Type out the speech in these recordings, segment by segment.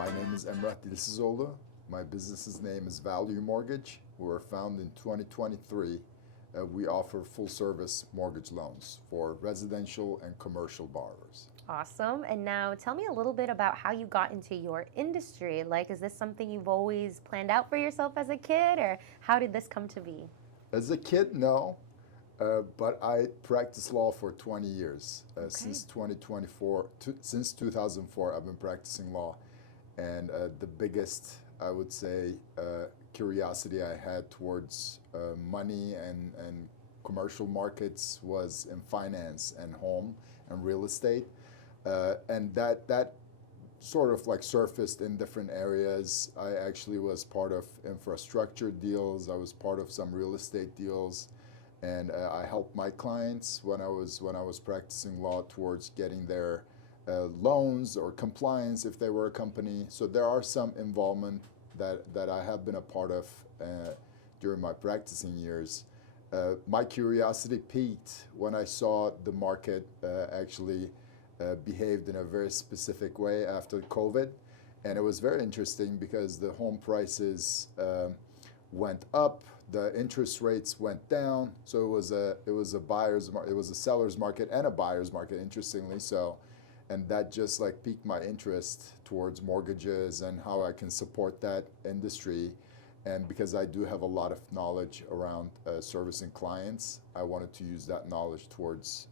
My name is Emrah Dilsizoglu. My business's name is Value Mortgage. We were founded in 2023. We offer full-service mortgage loans for residential and commercial borrowers. Awesome. And now tell me a little bit about how you got into your industry. Like, is this something you've always planned out for yourself as a kid, or how did this come to be? As a kid, no, but I practiced law for 20 years. Since 2004, I've been practicing law. And the biggest, I would say, curiosity I had towards money and commercial markets was in finance and home and real estate. And that sort of like surfaced in different areas. I actually was part of infrastructure deals. I was part of some real estate deals. And I helped my clients when I was practicing law towards getting their loans or compliance if they were a company. So there are some involvement that I have been a part of during my practicing years. My curiosity peaked when I saw the market actually behaved in a very specific way after COVID. And it was very interesting because the home prices went up, the interest rates went down. So it was a seller's market and a buyer's market, interestingly so. And that just like piqued my interest towards mortgages and how I can support that industry. And because I do have a lot of knowledge around servicing clients, I wanted to use that knowledge towards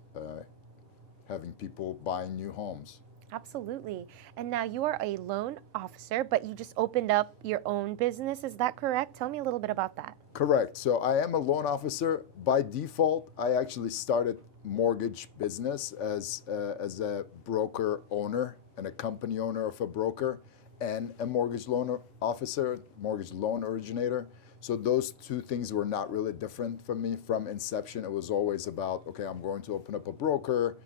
having people buying new homes. Absolutely. And now you are a loan officer, but you just opened up your own business. Is that correct? Tell me a little bit about that. Correct. So I am a loan officer. By default, I actually started mortgage business as a broker owner and a company owner of a broker and a mortgage loan officer, mortgage loan originator. So those two things were not really different from me from inception. It was always about, okay, I'm going to open up a broker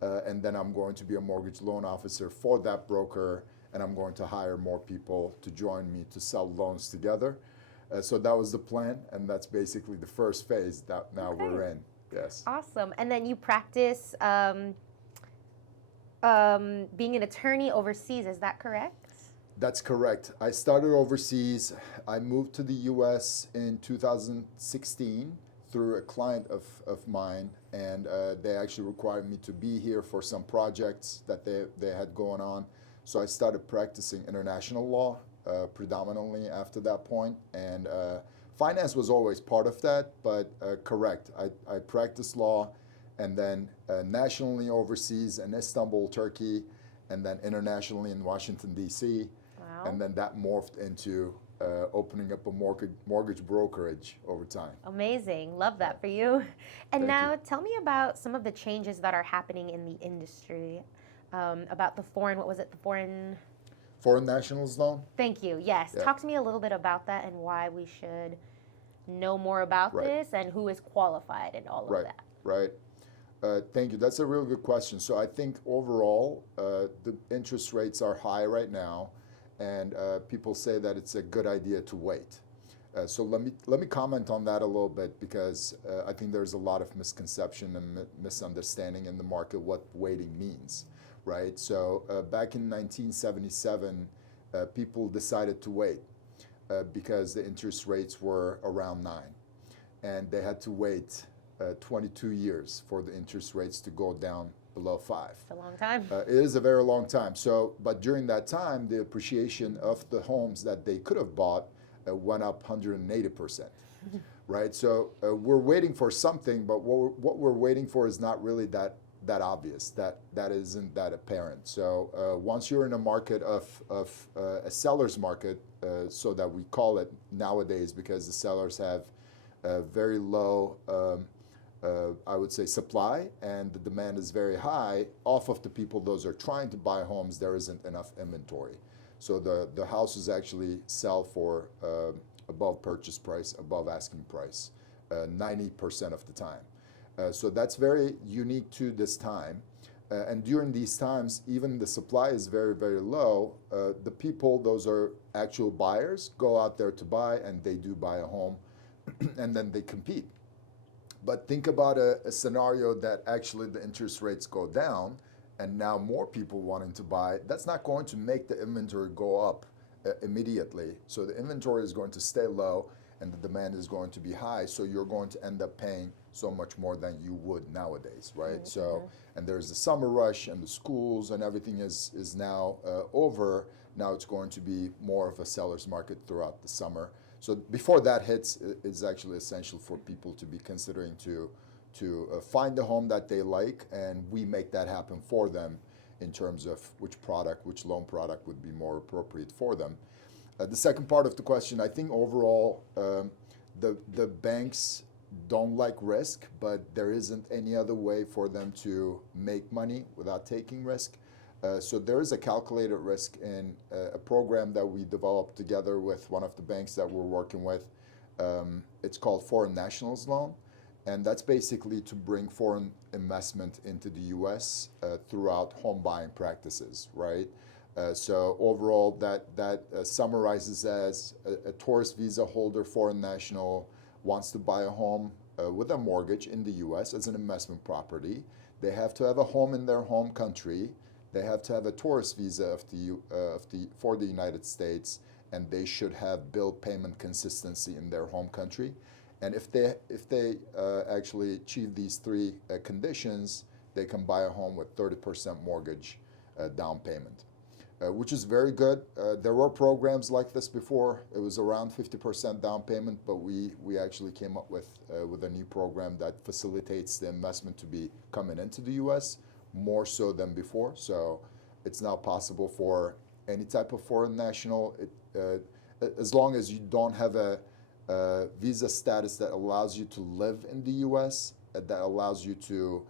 and then I'm going to be a mortgage loan officer for that broker, and I'm going to hire more people to join me to sell loans together. So that was the plan, and that's basically the first phase that now we're in. Yes. Awesome. And then you practice being an attorney overseas, is that correct? That's correct. I started overseas. I moved to the US in 2016 through a client of mine, and they actually required me to be here for some projects that they had going on. So I started practicing international law predominantly after that point, and finance was always part of that, but correct. I practiced law, and then nationally overseas in Istanbul, Turkey, and then internationally in Washington, D.C., Wow. and then that morphed into opening up a mortgage brokerage over time. Amazing. Love that for you. And now tell me about some of the changes that are happening in the industry, about the foreign, what was it, the foreign nationals loan? Thank you. Yes. Yeah. Talk to me a little bit about that and why we should know more about this and who is qualified and all of that. Right. Thank you. That's a real good question. So I think overall, the interest rates are high right now, and people say that it's a good idea to wait. So let me comment on that a little bit, because I think there's a lot of misconception and misunderstanding in the market what waiting means, right? So back in 1977, people decided to wait because the interest rates were around 9, and they had to wait 22 years for the interest rates to go down below 5. It's a long time. It is a very long time. So, but during that time, the appreciation of the homes that they could have bought went up 180%, right? So we're waiting for something, but what we're waiting for is not really that obvious. That isn't that apparent. So once you're in a market of a seller's market, so that we call it nowadays, because the sellers have very low. I would say supply, and the demand is very high. Off of the people those are trying to buy homes, there isn't enough inventory. So the houses actually sell for above purchase price, above asking price, 90% of the time. So that's very unique to this time. And during these times, even the supply is very, very low. The people, those are actual buyers, go out there to buy, and they do buy a home, and then they compete. But think about a scenario that actually the interest rates go down and now more people wanting to buy, that's not going to make the inventory go up immediately. So the inventory is going to stay low and the demand is going to be high. So you're going to end up paying so much more than you would nowadays, right? So, and there's the summer rush and the schools and everything is now over. Now it's going to be more of a seller's market throughout the summer. So before that hits, it's actually essential for people to be considering to find a home that they like, and we make that happen for them in terms of which product, which loan product would be more appropriate for them. The second part of the question, I think overall, the banks don't like risk, but there isn't any other way for them to make money without taking risk. So there is a calculated risk in a program that we developed together with one of the banks that we're working with. It's called Foreign Nationals Loan. And that's basically to bring foreign investment into the U.S. Throughout home buying practices, right? So overall, that summarizes as a tourist visa holder, foreign national, wants to buy a home with a mortgage in the U.S. as an investment property. They have to have a home in their home country. They have to have a tourist visa for the United States, and they should have bill payment consistency in their home country. And if they actually achieve these three conditions, they can buy a home with 30% mortgage down payment, which is very good. There were programs like this before. It was around 50% down payment, but we actually came up with a new program that facilitates the investment to be coming into the U.S. more so than before. So it's now possible for any type of foreign national, as long as you don't have a visa status that allows you to live in the U.S., that allows you to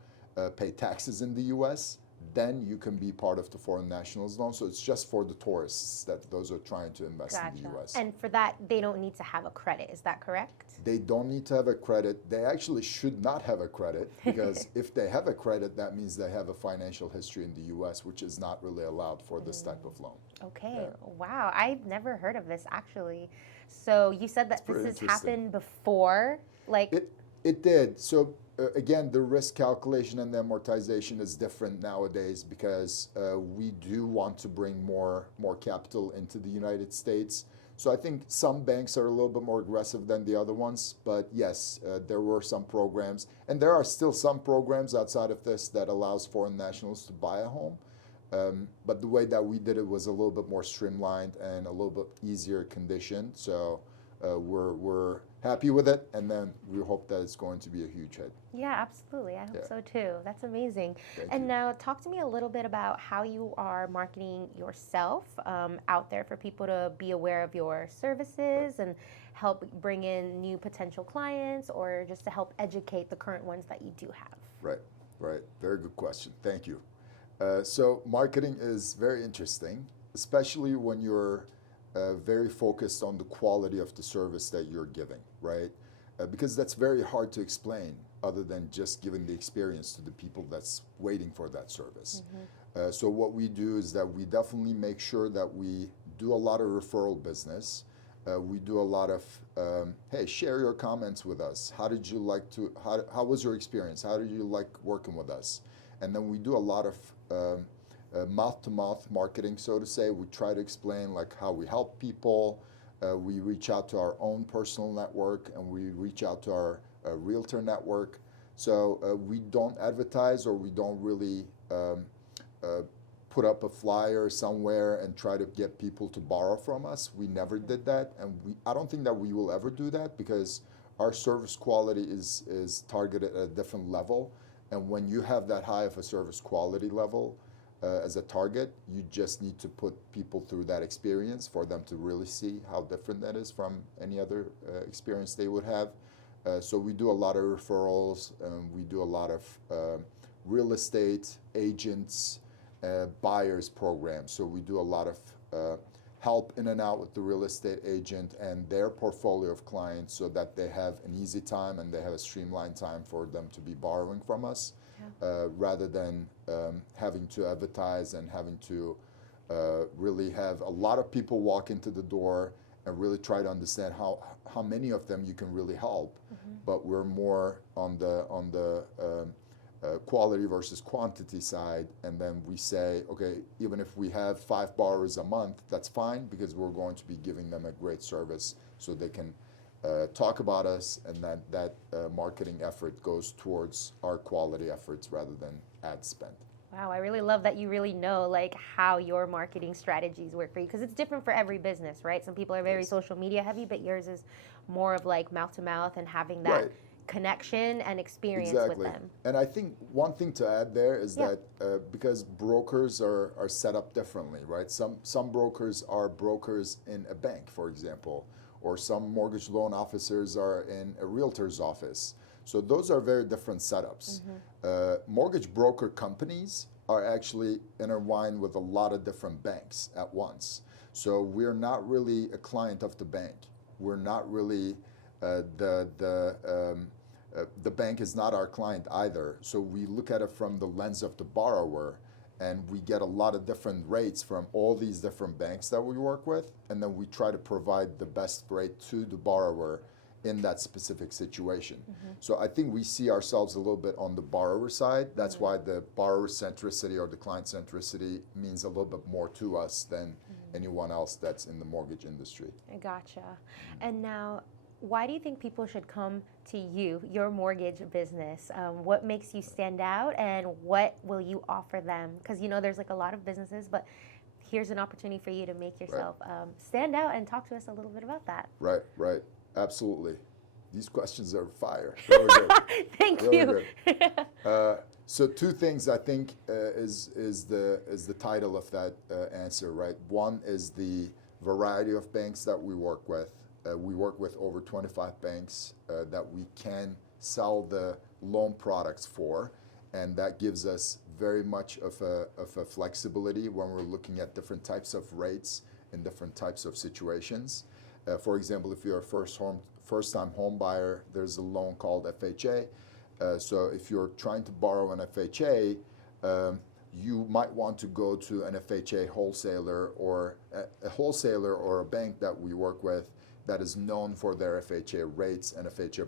pay taxes in the U.S., then you can be part of the foreign nationals loan. So it's just for the tourists that those are trying to invest in the U.S. And for that, they don't need to have a credit. Is that correct? They don't need to have a credit. They actually should not have a credit, because if they have a credit, that means they have a financial history in the U.S., which is not really allowed for this type of loan. Okay. Yeah. Wow. I've never heard of this, actually. So you said that this has happened before? It did. So again, the risk calculation and the amortization is different nowadays, because we do want to bring more capital into the United States. So I think some banks are a little bit more aggressive than the other ones. But yes, there were some programs, and there are still some programs outside of this that allows foreign nationals to buy a home. But the way that we did it was a little bit more streamlined and a little bit easier condition. So we're happy with it, and then we hope that it's going to be a huge hit. Yeah, absolutely. I hope so too. That's amazing. Thank and you. Now talk to me a little bit about how you are marketing yourself out there for people to be aware of your services and help bring in new potential clients, or just to help educate the current ones that you do have. Right. Very good question. Thank you. So marketing is very interesting, especially when you're very focused on the quality of the service that you're giving, right? Because that's very hard to explain other than just giving the experience to the people that's waiting for that service. So what we do is that we definitely make sure that we do a lot of referral business. We do a lot of, hey, share your comments with us. How was your experience? How did you like working with us? And then we do a lot of mouth-to-mouth marketing, so to say. We try to explain like how we help people. We reach out to our own personal network, and we reach out to our realtor network. So we don't advertise, or we don't really put up a flyer somewhere and try to get people to borrow from us. We never did that, and I don't think that we will ever do that, because our service quality is targeted at a different level. And when you have that high of a service quality level as a target, you just need to put people through that experience for them to really see how different that is from any other experience they would have. So we do a lot of referrals, we do a lot of real estate agents, buyers programs. So we do a lot of help in and out with the real estate agent and their portfolio of clients, so that they have an easy time and they have a streamlined time for them to be borrowing from us, rather than having to advertise and having to really have a lot of people walk into the door and really try to understand how many of them you can really help. But we're more on the quality versus quantity side, and then we say, okay, even if we have 5 borrowers a month, that's fine because we're going to be giving them a great service so they can talk about us, and that marketing effort goes towards our quality efforts rather than ad spend. Wow, I really love that you really know like how your marketing strategies work for you, because it's different for every business, right? Some people are very social media heavy, but yours is more of like mouth to mouth and having that Right. connection and experience Exactly. with them. And I think one thing to add there is Yeah. that because brokers are set up differently, right? Some brokers are brokers in a bank, for example, or some mortgage loan officers are in a realtor's office. So those are very different setups. Mortgage broker companies are actually intertwined with a lot of different banks at once. So we're not really a client of the bank. We're not really the bank is not our client either. So we look at it from the lens of the borrower, and we get a lot of different rates from all these different banks that we work with, and then we try to provide the best rate to the borrower in that specific situation. So I think we see ourselves a little bit on the borrower side. That's why the borrower centricity or the client centricity means a little bit more to us than anyone else that's in the mortgage industry. I gotcha. And now, why do you think people should come to you, your mortgage business? What makes you stand out, and what will you offer them? Because you know there's like a lot of businesses, but here's an opportunity for you to make yourself stand out, and talk to us a little bit about that. Right, right. Absolutely. These questions are fire. Really good. Thank Really you. good. So 2 things I think is the title of that answer, right? One is the variety of banks that we work with. We work with over 25 banks that we can sell the loan products for, and that gives us very much of a flexibility when we're looking at different types of rates in different types of situations. For example, if you're a first-time home buyer, there's a loan called FHA. So if you're trying to borrow an FHA, you might want to go to an FHA wholesaler or a bank that we work with that is known for their FHA rates and FHA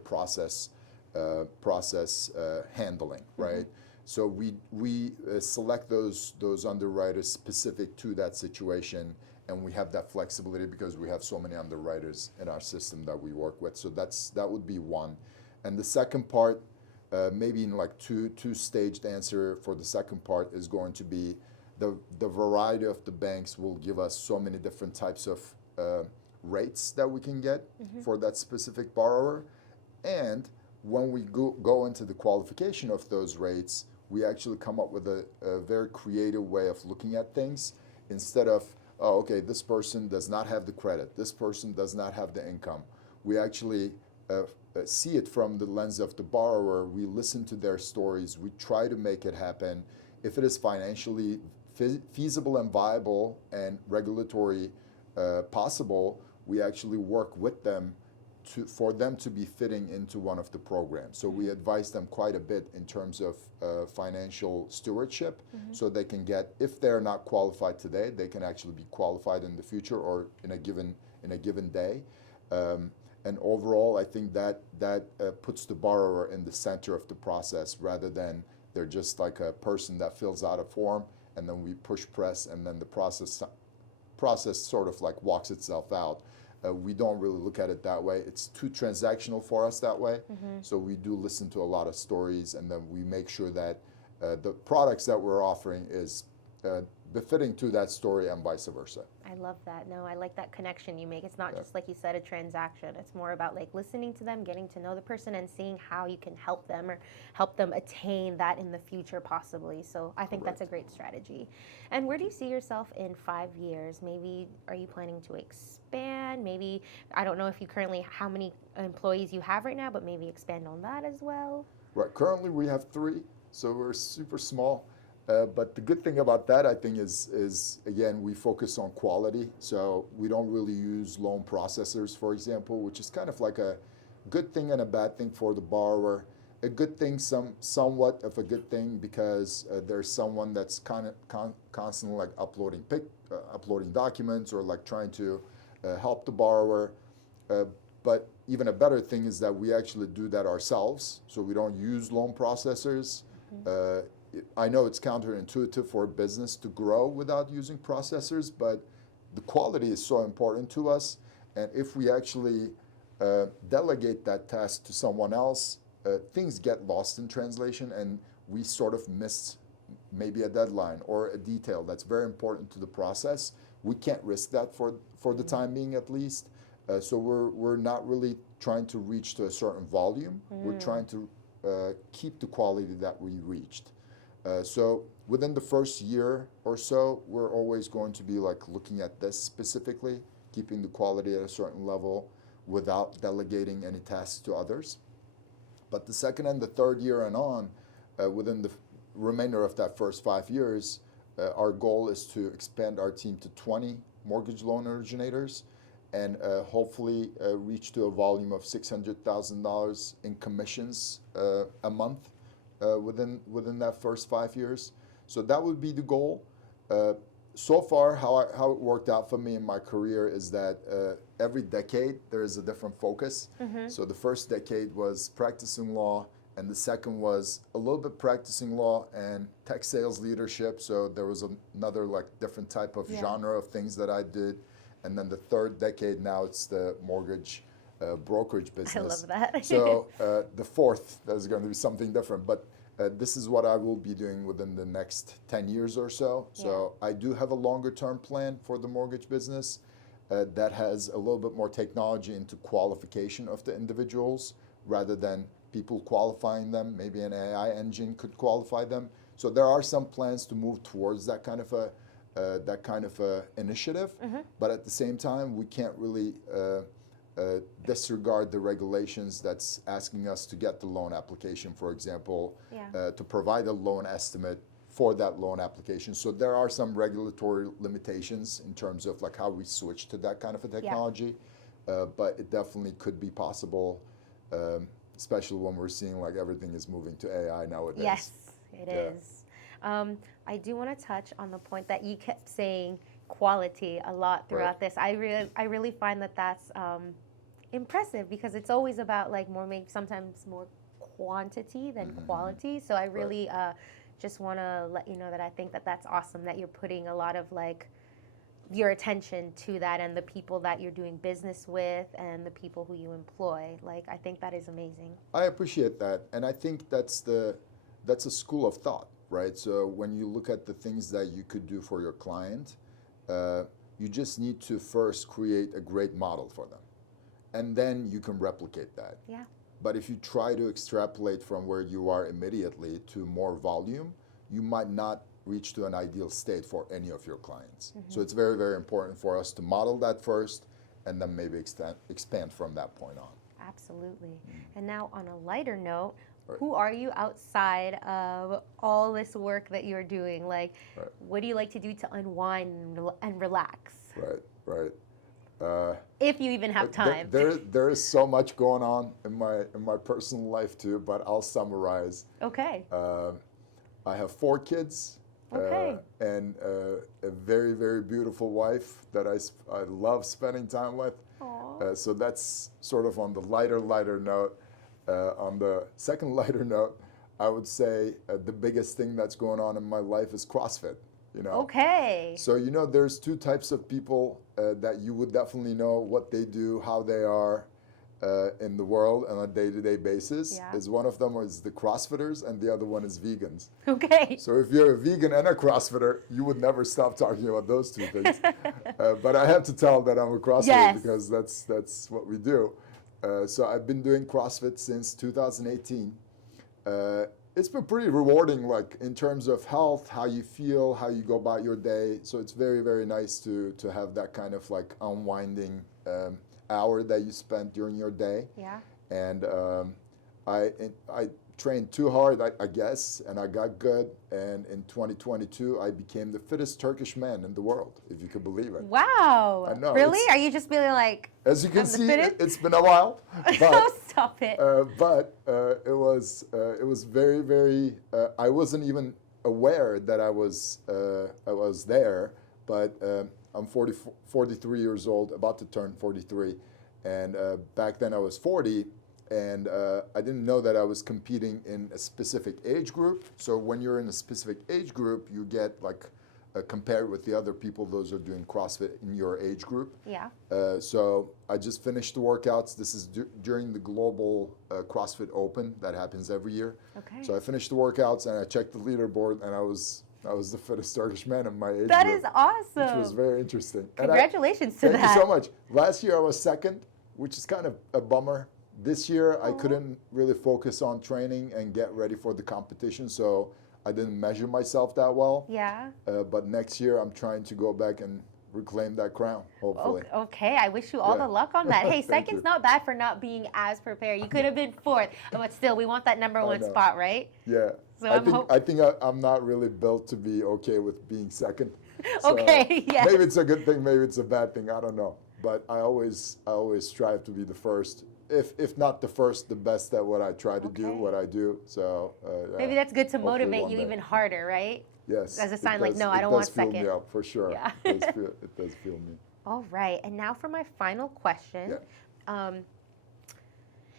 process handling, right? So we select those underwriters specific to that situation, and we have that flexibility because we have so many underwriters in our system that we work with. So that would be one. And the second part, maybe in like two-staged answer for the second part, is going to be the variety of the banks will give us so many different types of rates that we can get for that specific borrower. And when we go into the qualification of those rates, we actually come up with a very creative way of looking at things. Instead of, oh, okay, this person does not have the credit, this person does not have the income, we actually see it from the lens of the borrower. We listen to their stories, we try to make it happen. If it is financially feasible and viable and regulatory possible, we actually work with them for them to be fitting into one of the programs. So we advise them quite a bit in terms of financial stewardship, so they can get, if they're not qualified today, they can actually be qualified in the future or in a given day. And overall, I think that puts the borrower in the center of the process, rather than they're just like a person that fills out a form and then we push press and then the process sort of like walks itself out. We don't really look at it that way. It's too transactional for us that way. So we do listen to a lot of stories, and then we make sure that the products that we're offering is befitting to that story and vice versa. I love that. No, I like that connection you make. It's not just like you said, a transaction. It's more about like listening to them, getting to know the person, and seeing how you can help them or help them attain that in the future possibly. So I think that's a great strategy. And where do you see yourself in 5 years? Maybe are you planning to expand? Maybe, I don't know if you currently, how many employees you have right now, but maybe expand on that as well. Right. Currently we have 3, so we're super small. But the good thing about that, I think, is again, we focus on quality. So we don't really use loan processors, for example, which is kind of like a good thing and a bad thing for the borrower. A good thing, somewhat of a good thing, because there's someone that's kind of constantly like uploading documents or like trying to help the borrower. But even a better thing is that we actually do that ourselves. So we don't use loan processors. I know it's counterintuitive for a business to grow without using processors, but the quality is so important to us. And if we actually delegate that task to someone else, things get lost in translation, and we sort of miss maybe a deadline or a detail that's very important to the process. We can't risk that for the time being, at least. So we're not really trying to reach to a certain volume. We're trying to keep the quality that we reached. So within the first year or so, we're always going to be like looking at this specifically, keeping the quality at a certain level without delegating any tasks to others. But the second and the third year and on, within the remainder of that first 5 years, our goal is to expand our team to 20 mortgage loan originators and hopefully reach to a volume of $600,000 in commissions a month within that first 5 years. So that would be the goal. So far, how it worked out for me in my career is that every decade there is a different focus. So the first decade was practicing law, and the second was a little bit practicing law and tech sales leadership. So there was another like different type of genre of things that I did. And then the third decade, now it's the mortgage brokerage business. I love that. So the fourth, there's going to be something different. But this is what I will be doing within the next 10 years or so. So I do have a longer term plan for the mortgage business that has a little bit more technology into qualification of the individuals rather than people qualifying them. Maybe an AI engine could qualify them. So there are some plans to move towards that kind of a initiative. But at the same time, we can't really disregard the regulations that's asking us to get the loan application, for example, to provide a loan estimate for that loan application. So there are some regulatory limitations in terms of like how we switch to that kind of a technology, but it definitely could be possible, especially when we're seeing like everything is moving to AI nowadays. Yes, it is. I do want to touch on the point that you kept saying quality a lot throughout this. I really find that that's impressive because it's always about like maybe sometimes more quantity than quality. So I really just want to let you know that I think that that's awesome that you're putting a lot of like your attention to that and the people that you're doing business with and the people who you employ. Like, I think that is amazing. I appreciate that. And I think that's a school of thought, right? So when you look at the things that you could do for your client, you just need to first create a great model for them. And then you can replicate that. Yeah. But if you try to extrapolate from where you are immediately to more volume, you might not reach to an ideal state for any of your clients. So it's very, very important for us to model that first and then maybe expand from that point on. Absolutely. And now on a lighter note, who are you outside of all this work that you're doing? Like, what do you like to do to unwind and relax? Right. If you even have time. There is so much going on in my personal life too, but I'll summarize. Okay. I have 4 kids. And a very, very beautiful wife that I love spending time with. So that's sort of on the lighter note. On the second lighter note, I would say the biggest thing that's going on in my life is CrossFit. Okay. So there's 2 types of people that you would definitely know what they do, how they are in the world on a day-to-day basis. Is one of them is the CrossFitters, and the other one is vegans. Okay. So if you're a vegan and a CrossFitter, you would never stop talking about those 2 things. But I have to tell that I'm a CrossFitter because that's what we do. So I've been doing CrossFit since 2018. It's been pretty rewarding, like in terms of health, how you feel, how you go about your day. So it's very, very nice to have that kind of like unwinding hour that you spent during your day. And I trained too hard, I guess, and I got good. And in 2022, I became the fittest Turkish man in the world, if you could believe it. Wow. I know. Really? Are you just feeling like, as you can see, it's been a while. But, stop it. But it was very, very. I wasn't even aware that I was there. But I'm 43 years old, about to turn 43, and back then I was 40. and I didn't know that I was competing in a specific age group. So when you're in a specific age group, you get like compared with the other people, those are doing CrossFit in your age group. Yeah. So I just finished the workouts. This is during the global CrossFit Open that happens every year. Okay. So I finished the workouts and I checked the leaderboard, and I was the fittest Turkish man in my age That group. is awesome. Which was very interesting. Congratulations to that. Thank you so much. Last year I was second, which is kind of a bummer. This year I couldn't really focus on training and get ready for the competition, so I didn't measure myself that well. Yeah. But next year I'm trying to go back and reclaim that crown, hopefully. Okay, I wish you all the luck on that. Hey, Thank second's you. not bad for not being as prepared. You could have been fourth, but still, we want that number one spot, right? Yeah. So I think I'm not really built to be okay with being second. So okay, yes. Maybe it's a good thing, maybe it's a bad thing, I don't know. But I always strive to be the first. If not the first, the best at what I try to do, what I do. So maybe that's good to motivate you day. even harder, right? Yes. As a sign like, no, I don't want second. It does fill me up, for sure. Yeah. It does fill me. All right, and now for my final question. Yeah.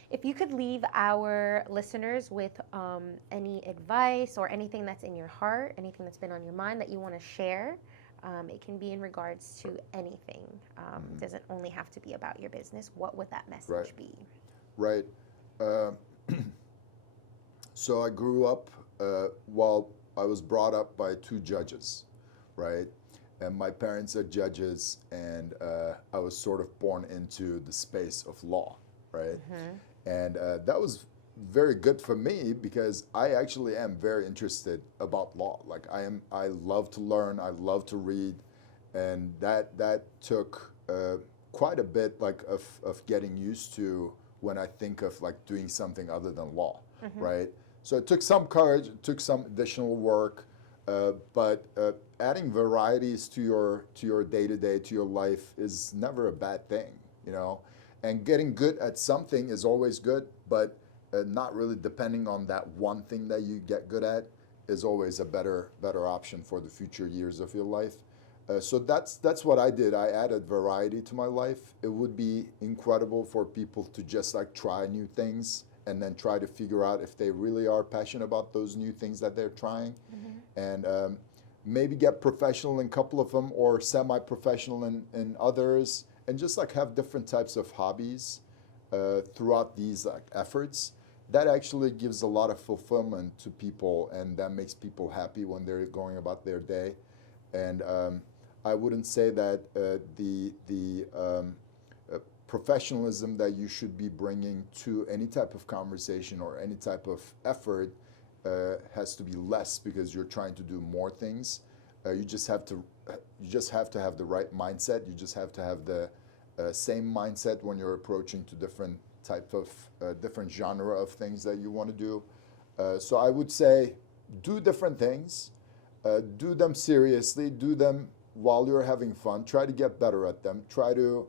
If you could leave our listeners with any advice or anything that's in your heart, anything that's been on your mind that you want to share, it can be in regards to anything. It doesn't only have to be about your business. What would that message be? Right. So I grew up while I was brought up by two judges, right? And my parents are judges, and I was sort of born into the space of law, right? Mm-hmm. And that was very good for me because I actually am very interested about law. Like I love to learn, I love to read, and that took quite a bit like of getting used to when I think of like doing something other than law, right? So it took some courage, it took some additional work, but adding varieties to your day-to-day, to your life is never a bad thing, you know? And getting good at something is always good, but not really depending on that one thing that you get good at is always a better option for the future years of your life. So that's what I did. I added variety to my life. It would be incredible for people to just like try new things and then try to figure out if they really are passionate about those new things that they're trying, and maybe get professional in a couple of them or semi-professional in others, and just like have different types of hobbies throughout these like efforts. That actually gives a lot of fulfillment to people, and that makes people happy when they're going about their day. And I wouldn't say that the professionalism that you should be bringing to any type of conversation or any type of effort has to be less because you're trying to do more things. You just have to have the right mindset. You just have to have the same mindset when you're approaching to different type of different genre of things that you want to do. So I would say do different things, do them seriously, do them while you're having fun. Try to get better at them. Try to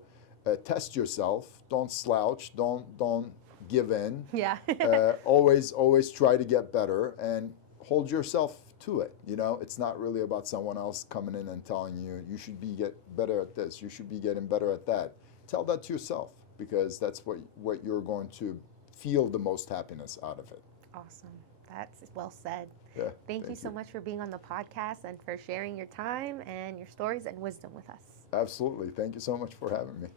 test yourself. Don't slouch. Don't give in. Yeah. Always try to get better and hold yourself to it. You know, it's not really about someone else coming in and telling you should get better at this. You should be getting better at that. Tell that to yourself because that's what you're going to feel the most happiness out of it. Awesome. That's well said. Yeah, thank you so much for being on the podcast and for sharing your time and your stories and wisdom with us. Absolutely. Thank you so much for having me.